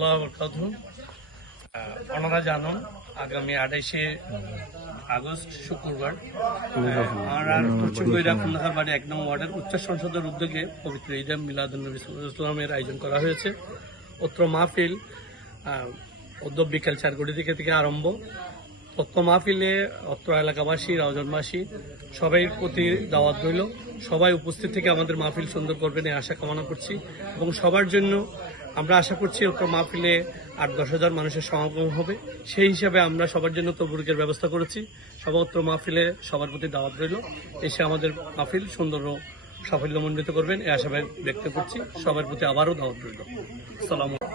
রহমতুল্লাহ বরকাতুহু। আপনারা জানেন আগামী 28শে আগস্ট শুক্রবার আমরা পশ্চিমবঙ্গের খুলনাখার বাড়ি 1 নং ওয়ার্ডের উচ্চ সংসদের উদ্যোগে পবিত্র ঈদে মিলাদুন্নবী সাল্লাল্লাহু আলাইহি ওয়াসাল্লামের আয়োজন করা হয়েছে। অত্র মাহফিল উদ্যোগ বিকেল 4 থেকে আরম্ভ। অত্র মাহফিলে অত্র এলাকাবাসী, রাউজানবাসী সবাই প্রতি দাওয়াত রইল। সবাই উপস্থিত থেকে আমাদের মাহফিল সুন্দর করবেন এই আশা কামনা করছি এবং সবার জন্য আমরা আশা করছি অত্র মাহফিলে 8-10 হাজার মানুষের সমাগম হবে। সেই হিসাবে আমরা সবার জন্য তবরুকের ব্যবস্থা করেছি। অত্র মাহফিলে সবার প্রতি দাওয়াত রইল, এসে আমাদের মাহফিল সুন্দর ও সাফল্যমণ্ডিত করবেন এই আশা ব্যক্ত করছি। সবার প্রতি আবারও দাওয়াত রইল। আসসালামু আলাইকুম।